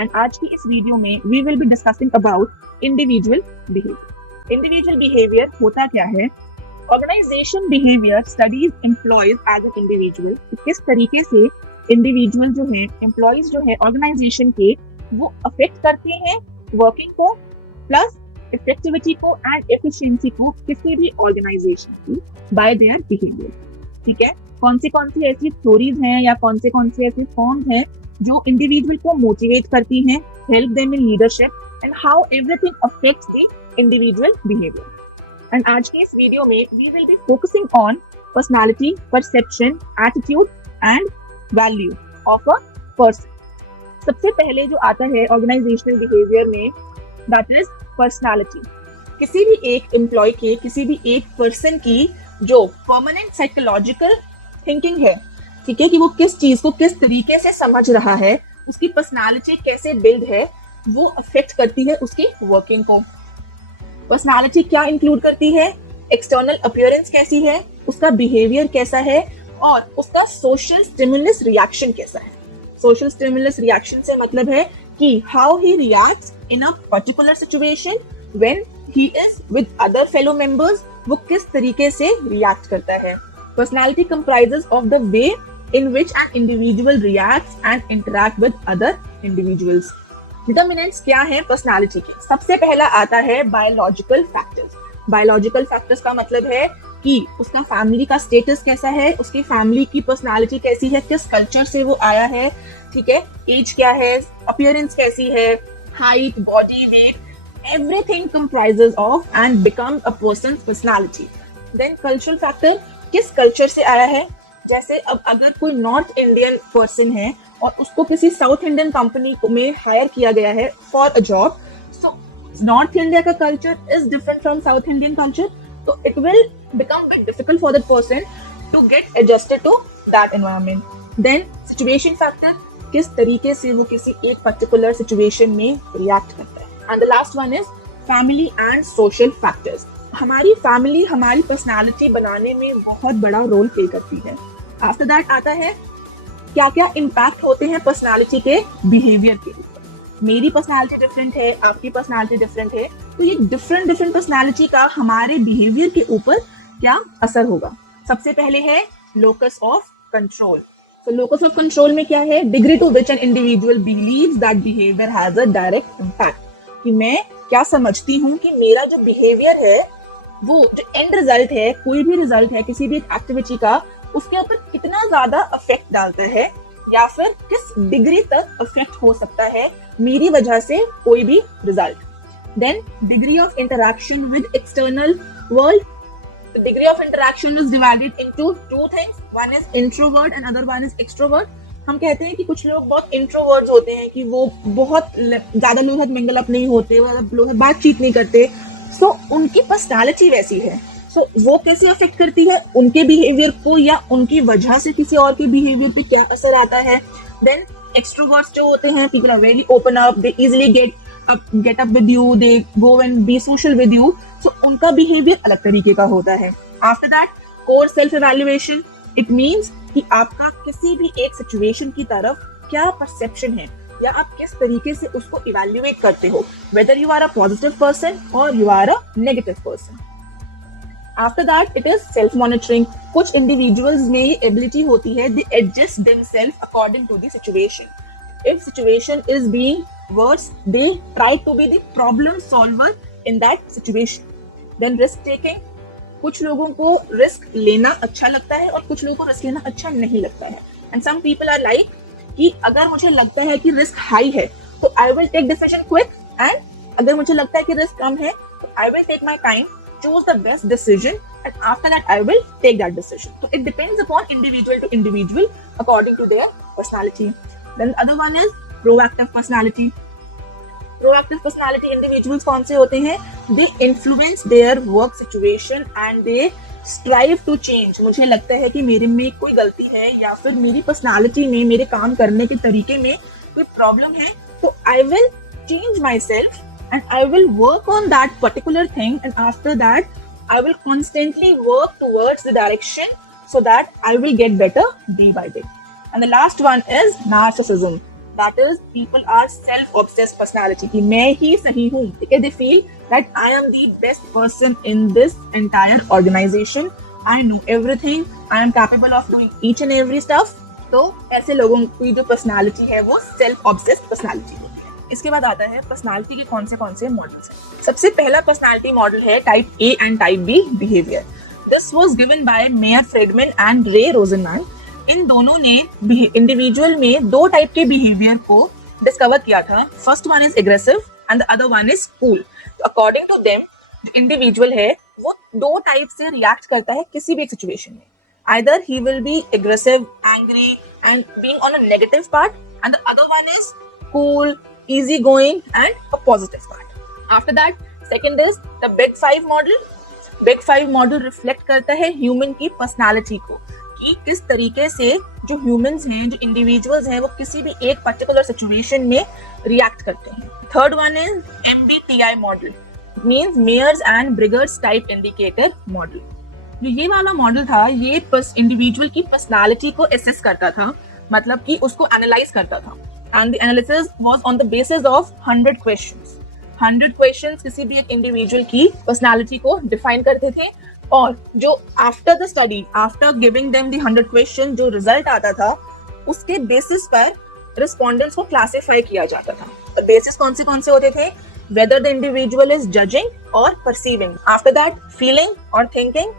And आज की इस वीडियो में we will be discussing about individual behaviour. Individual behaviour होता क्या है? Organisation behaviour studies employees as an individual. किस तरीके से इंडिविजुअल जो है, एम्प्लॉयज जो है ऑर्गेनाइजेशन के, वो अफेक्ट करते हैं वर्किंग को प्लस इफेक्टिविटी को एंड एफिशिएंसी को किसी भी ऑर्गेनाइजेशन की बाय देयर बिहेवियर। ठीक है, कौन सी ऐसी थ्योरीज हैं या कौन से ऐसी फॉर्म्स हैं जो इंडिविजुअल को मोटिवेट करती हैं, help them in leadership and how everything affects the individual behaviour. And आज के इस वीडियो में we will be focusing on personality, perception, attitude and value of a person. सबसे पहले जो आता है ऑर्गेनाइजेशनल बिहेवियर में, दैट इज पर्सनालिटी। किसी भी एक एम्प्लॉय के, किसी भी एक पर्सन की जो परमानेंट साइकोलॉजिकल थिंकिंग है, ठीक है, कि वो किस चीज को किस तरीके से समझ रहा है, उसकी पर्सनालिटी कैसे बिल्ड है, वो अफेक्ट करती है उसकी वर्किंग को। पर्सनालिटी क्या इंक्लूड करती है? एक्सटर्नल अपीयरेंस कैसी है, उसका बिहेवियर कैसा है और उसका सोशल स्टिमुलस रिएक्शन कैसा है। सोशल स्टिमुलस रिएक्शन से मतलब है कि how he reacts in a particular situation when he is with other fellow members, वो किस तरीके से रिएक्ट करता है। Personality comprises of the way in which an individual reacts and interact with other individuals. Determinants क्या है personality के? सबसे पहला आता है बायोलॉजिकल फैक्टर्स। बायोलॉजिकल फैक्टर्स का मतलब है कि उसका फैमिली का स्टेटस कैसा है, उसकी फैमिली की पर्सनालिटी कैसी है, किस कल्चर से वो आया है, ठीक है, एज क्या है, अपीयरेंस कैसी है, height, body weight, everything comprises of and become a person personality. Then cultural factor, किस कल्चर से आया है। जैसे अब अगर कोई नॉर्थ इंडियन पर्सन है और उसको किसी साउथ इंडियन कंपनी में हायर किया गया है for a job, so north India का culture is different from south Indian culture, तो it will become bit difficult for that person to get adjusted to that environment. Then situation factor, किस तरीके से वो किसी एक पर्टिकुलर सिचुएशन में react करता है। And the last one is family and social factors. हमारी फैमिली हमारी पर्सनालिटी बनाने में बहुत बड़ा रोल प्ले करती है। आफ्टर दैट आता है क्या क्या इम्पैक्ट होते हैं पर्सनालिटी के बिहेवियर के ऊपर। मेरी पर्सनालिटी डिफरेंट है, आपकी पर्सनालिटी डिफरेंट है, तो ये डिफरेंट पर्सनालिटी का हमारे बिहेवियर के ऊपर क्या असर होगा। सबसे पहले है लोकस ऑफ कंट्रोल। तो लोकस ऑफ कंट्रोल में क्या है? Degree to which an individual believes that behaviour has a direct impact. कि मैं क्या समझती हूँ कि मेरा जो बिहेवियर है, वो जो एंड रिजल्ट है, कोई भी रिजल्ट है किसी भी एक्टिविटी का, उसके ऊपर कितना ज्यादा अफेक्ट डालता है या फिर किस डिग्री तक अफेक्ट हो सकता है मेरी वजह से कोई भी result. Then degree of interaction with external world. Degree of interaction is divided into two things, one is introvert and other one is extrovert. हम कहते हैं कि कुछ लोग बहुत इंट्रोवर्ट होते हैं, कि वो बहुत ज्यादा लोग मिंगल अप नहीं होते, लोग बातचीत नहीं करते, सो उनकी पर्सनालिटी वैसी है। सो वो कैसे अफेक्ट करती है उनके बिहेवियर को, या उनकी वजह से किसी और के बिहेवियर पे क्या असर आता है। देन एक्सट्रोवर्ट्स जो होते हैं, people are very open up, they easily get up with you, they go and be social with you, so उनका बिहेवियर अलग तरीके का होता है। After that core self evaluation. It means कि आपका किसी भी एक सिचुएशन की तरफ क्या परसेप्शन है, या आप किस तरीके से उसको इवैल्यूएट करते हो, whether you are a positive person और you are a negative person. After that, it is self-monitoring. कुछ individuals में ये ability होती है, they adjust themselves according to the situation. If situation is being worse, they try to be the problem solver in that situation. Then risk taking. कुछ लोगों को risk लेना अच्छा लगता है और कुछ लोगों को risk लेना अच्छा नहीं लगता है. And some people are like कि अगर मुझे लगता है कि risk high है, तो I will take decision quick, and अगर मुझे लगता है कि risk कम है, तो I will take my time, choose the best decision, and after that I will take that decision. So it depends upon individual to individual according to their personality. Then the other one is proactive personality. Proactive personality individuals कौन से होते हैं? They influence their work situation and they strive to change. मुझे लगता है कि मेरे में कोई गलती है या फिर मेरी पर्सनालिटी में, मेरे काम करने के तरीके में कोई प्रॉब्लम है, तो I will change myself and I will work on that particular thing, and after that I will constantly work towards the direction so that I will get better day by day. And the last one is narcissism. That is people are self obsessed personality, कि मैं ही सही हूँ, ठीक है. They feel that I am the best person in this entire organisation, I know everything, I am capable of doing each and every stuff. तो ऐसे लोगों की जो पर्सनालिटी है वो सेल्फ ऑब्सेस्ड पर्सनालिटी होती है. इसके बाद आता है पर्सनालिटी के कौन से मॉडल्स हैं. सबसे पहला पर्सनालिटी मॉडल है type A and type bee behaviour. This was given bye mayor Friedmann and रे रोजनमैन. इन दोनों ने इंडिविजुअल में दो टाइप के बिहेवियर को डिस्कवर किया था. First one is aggressive and the other one is cool. According to them individual है वो दो टाइप से रिएक्ट करता है किसी भी सिचुएशन में. Either he will be aggressive, angry, and being on a negative part, and the other one is cool, easygoing, and a positive part. After that, second is the Big Five model. Big Five model reflect करता है human की personality को, कि किस तरीके से जो humans हैं, जो individuals हैं, वो किसी भी एक particular situation में react करते हैं. Third one is MBTI model. It means Myers and Briggs type indicator model. जो ये वाला मॉडल था ये इंडिविजुअल की पर्सनालिटी को एसेस करता था, मतलब कि उसको एनालाइज करता था. And the analysis was on the basis of 100 questions. 100 questions किसी भी एक इंडिविजुअल की पर्सनालिटी को डिफाइन करते थे, और जो after the study, after giving them the 100 question, जो रिजल्ट आता था उसके बेसिस पर रिस्पोंडेंट्स को क्लासिफाई किया जाता था. बेसिस कौन से होते थे? Whether the individual is judging और परसीविंग. आफ्टर दैट फीलिंग और थिंकिंग,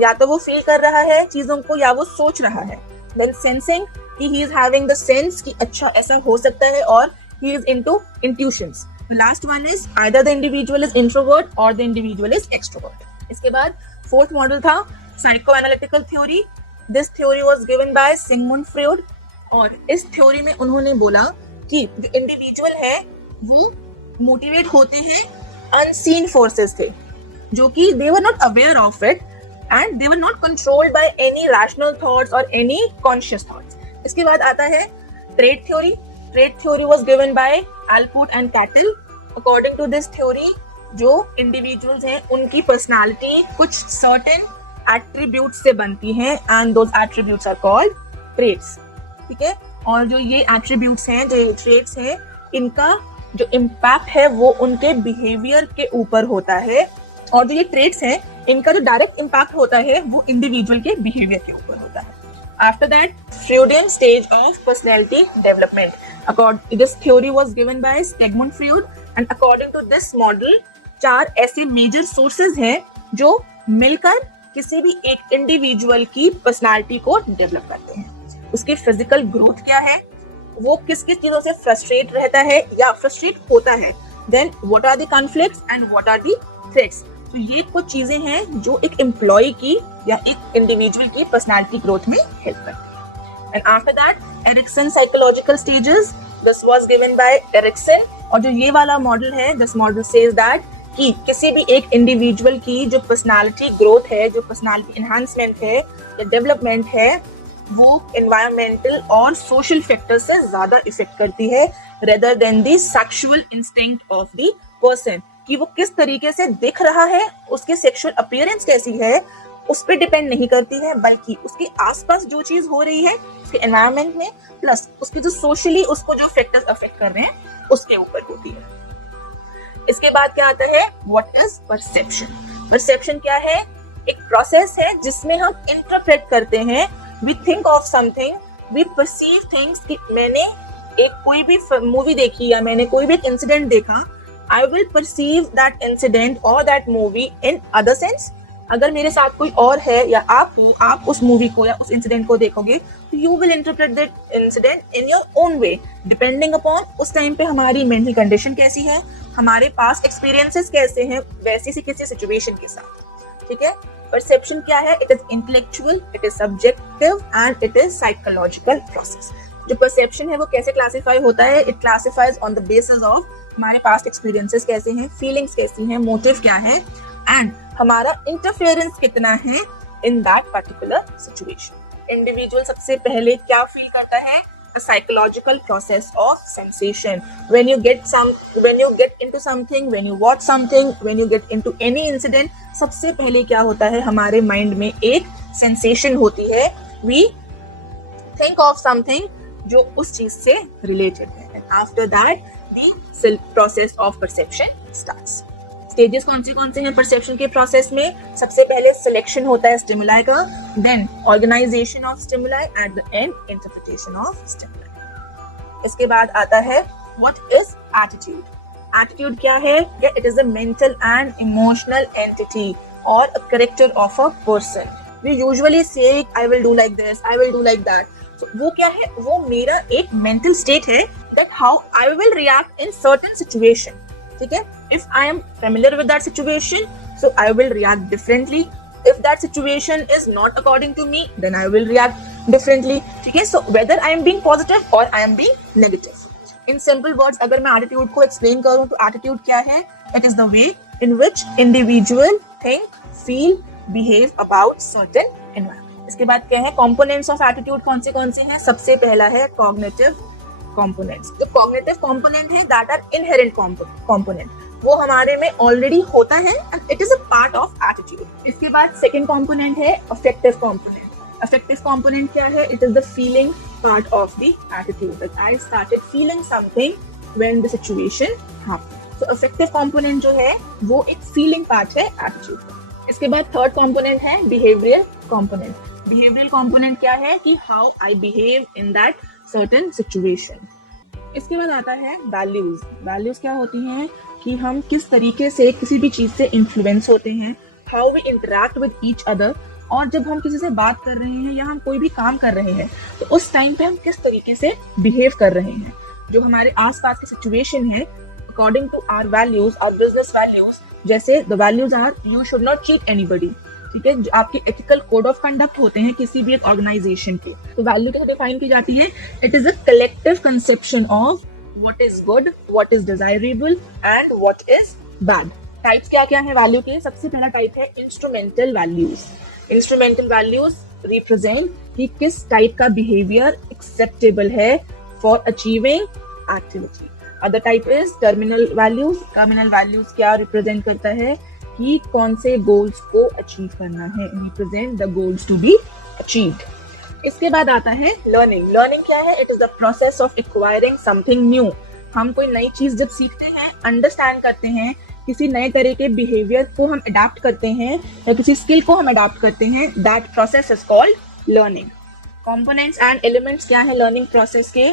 या तो वो फील कर रहा है चीजों को या वो सोच रहा है. देन सेंसिंग, कि he is having the sense कि अच्छा ऐसा हो सकता है, और he is into intuitions. The last one is either the individual is introvert और द इंडिविजुअल इज एक्सट्रोवर्ट. इसके बाद फोर्थ मॉडल था psychoanalytical theory. This theory was given by Sigmund Freud, और इस थ्योरी में उन्होंने बोला कि जो इंडिविजुअल है वो मोटिवेट होते हैं अनसीन फोर्सेस से, जो कि they were not aware of it, and they were not controlled by any rational thoughts or any conscious thoughts. इसके बाद आता है trait theory. Trait theory was given by Alport and Cattell. According to this theory, जो individuals हैं उनकी personality कुछ certain attributes से बनती है, and those attributes are called traits. ठीक है, और जो ये attributes हैं, जो traits हैं, इनका जो impact है वो उनके behavior के ऊपर होता है, और जो ये traits हैं इनका जो डायरेक्ट इम्पैक्ट होता है वो इंडिविजुअल के बिहेवियर के ऊपर होता है. After that Freudian stage of personality development. This theory was given by Sigmund Freud, and according to this model 4 ऐसे मेजर सोर्सेज हैं जो मिलकर किसी भी एक इंडिविजुअल की पर्सनैलिटी को डेवलप करते हैं. उसकी फिजिकल ग्रोथ क्या है, वो किस किस चीजों से फ्रस्ट्रेट रहता है या फ्रस्ट्रेट होता है, then what are the conflicts and what are the threats. तो ये कुछ चीजें हैं जो एक एम्प्लॉय की या एक इंडिविजुअल की पर्सनालिटी ग्रोथ में हेल्प करती है. And after that Erikson psychological stages. This was given by Erikson, और जो ये वाला मॉडल है, दिस मॉडल सेज दैट कि किसी भी एक इंडिविजुअल की जो पर्सनालिटी ग्रोथ है, जो पर्सनालिटी एनहांसमेंट है या डेवलपमेंट है, वो एनवायरमेंटल और सोशल फैक्टर से ज्यादा इफेक्ट करती है rather than the sexual instinct of the person. कि वो किस तरीके से दिख रहा है, उसकी सेक्सुअल अपीयरेंस कैसी है, उस पर डिपेंड नहीं करती है, बल्कि उसके आसपास जो चीज हो रही है उसके एनवायरनमेंट में, प्लस उसके जो सोशली उसको जो फैक्टर्स अफेक्ट कर रहे हैं उसके ऊपर होती है. इसके बाद क्या आता है, व्हाट इज परसेप्शन. परसेप्शन क्या है? एक प्रोसेस है जिसमें हम इंटरप्रेट करते हैं. We think of something, we perceive things. कि मैंने एक कोई भी मूवी देखी या मैंने कोई भी एक इंसिडेंट देखा, I will perceive that incident or that movie in other sense. अगर मेरे साथ कोई और है या आप उस मूवी को या उस इंसिडेंट को देखोगे, तो you will interpret that incident in your own way, depending upon उस टाइम पे हमारी मेंटल कंडीशन कैसी है, हमारे पास एक्सपीरियंसेस कैसे हैं वैसी सी किसी सिचुएशन के साथ. ठीक है. परसेप्शन क्या है? It is intellectual, it is subjective and it is psychological process. जो परसेप्शन है वो कैसे क्लासिफाई होता है? It classifies on the basis of हमारे पास एक्सपीरियंसेस कैसे हैं, फीलिंग्स कैसी हैं, मोटिव क्या है, एंड हमारा इंटरफेरेंस कितना है in that particular situation. Individual सबसे पहले क्या फील करता है? The psychological process of sensation. When you get into something, when you watch something, when you get into any incident, सबसे पहले क्या होता है? हमारे माइंड में एक सेंसेशन होती है. We think of something जो उस चीज से रिलेटेड है. after that the process of perception starts. Stages कौन से हैं परसेप्शन के प्रोसेस में? सबसे पहले सिलेक्शन होता है स्टिमुलाई का, then organisation of stimuli, at the end interpretation of stimuli. इसके बाद आता है व्हाट इज एटीट्यूड। एटीट्यूड क्या है? It is a mental and emotional entity और a character of a person. We usually say I will do like this, I will do like that. वो क्या है? वो मेरा एक मेंटल स्टेट है that how I will react in certain situation. ठीक है, if I am familiar with that situation, so I will react differently. If that situation is not according to me, then I will react differently. ठीक है, so whether I am being positive or I am being negative. In simple words, अगर मैं attitude को explain करूँ तो attitude क्या है? It is the way in which individual think, feel, behave about certain environment. इसके बाद क्या है? Components of attitude कौन से हैं? सबसे पहला है cognitive components. जो cognitive component है that are inherent component, वो हमारे में ऑलरेडी होता है and it is a part of attitude. इसके बाद second component है affective component. Affective component क्या है? It is the feeling part of the attitude. That I started feeling something when the situation happened. So affective component जो है वो एक feeling part है attitude का. इसके बाद third component है behavioral component. Behavioral component क्या है? कि how I behave in that certain situation. इसके बाद आता है वैल्यूज। वैल्यूज क्या होती हैं? कि हम किस तरीके से किसी भी चीज से इन्फ्लुएंस होते हैं, how we interact with each other, और जब हम किसी से बात कर रहे हैं या हम कोई भी काम कर रहे हैं तो उस टाइम पे हम किस तरीके से बिहेव कर रहे हैं। जो हमारे आसपास की सिचुएशन है according to our values, our business values, जैसे the values are you should not cheat anybody. ठीक है, जो आपके एथिकल कोड ऑफ कंडक्ट होते हैं किसी भी एक ऑर्गेनाइजेशन के, तो वैल्यू कैसे डिफाइन की जाती है? It is a collective conception of what is good, what is desirable and what is bad. Types क्या क्या है वैल्यू के? सबसे पहला टाइप है instrumental values. Instrumental values represent कि किस टाइप का बिहेवियर एक्सेप्टेबल है for achieving activity. Other type is terminal values. Terminal values क्या रिप्रेजेंट करता है? कि कौन से गोल्स को अचीव करना है, represent the goals to be achieved. इसके बाद आता है लर्निंग। लर्निंग क्या है? It is the process of acquiring something new. हम कोई नई चीज जब सीखते हैं, अंडरस्टैंड करते हैं, किसी नए तरह के बिहेवियर को हम अडॉप्ट करते हैं या किसी स्किल को हम अडॉप्ट करते हैं, that process is called learning. Components and elements क्या है लर्निंग प्रोसेस के?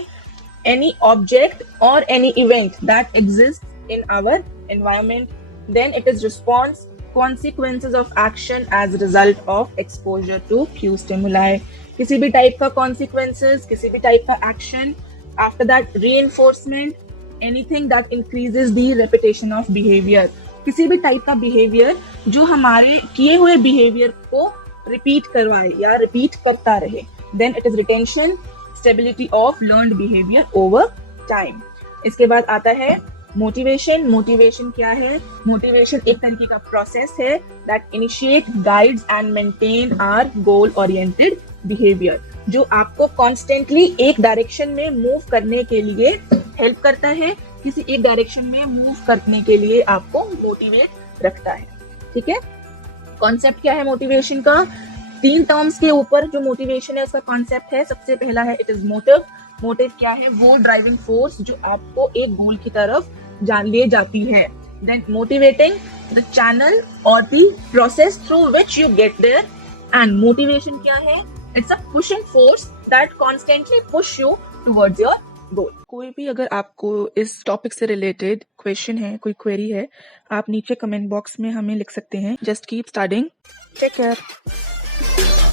एनी ऑब्जेक्ट और any event that exist in our environment, then it is response, consequences of action as a result of exposure to cue stimuli. किसी भी type का consequences, किसी भी type का action, after that reinforcement, anything that increases the repetition of behavior. किसी भी type का behavior जो हमारे किए हुए behavior को repeat करवाए या repeat करता रहे, then it is retention, stability of learned behavior over time. इसके बाद आता है मोटिवेशन। मोटिवेशन क्या है? मोटिवेशन एक तरीके का प्रोसेस है that initiate, guides and maintain our goal oriented behaviour, जो आपको कॉन्स्टेंटली एक डायरेक्शन में मूव करने के लिए हेल्प करता है। किसी एक डायरेक्शन में मूव करने के लिए आपको मोटिवेट रखता है। ठीक है, कॉन्सेप्ट क्या है मोटिवेशन का? 3 टर्म्स के ऊपर जो मोटिवेशन है उसका कॉन्सेप्ट है। सबसे पहला है इट इज मोटिव। मोटिव क्या है? वो ड्राइविंग फोर्स जो आपको एक गोल की तरफ ले जाती है। देन मोटिवेटिंग, द चैनल और the process through which you get there. And motivation क्या है? It's a pushing force that constantly push you towards your goal. कोई भी अगर आपको इस टॉपिक से रिलेटेड क्वेश्चन है, कोई क्वेरी है, आप नीचे कमेंट बॉक्स में हमें लिख सकते हैं। Just keep studying. Take care.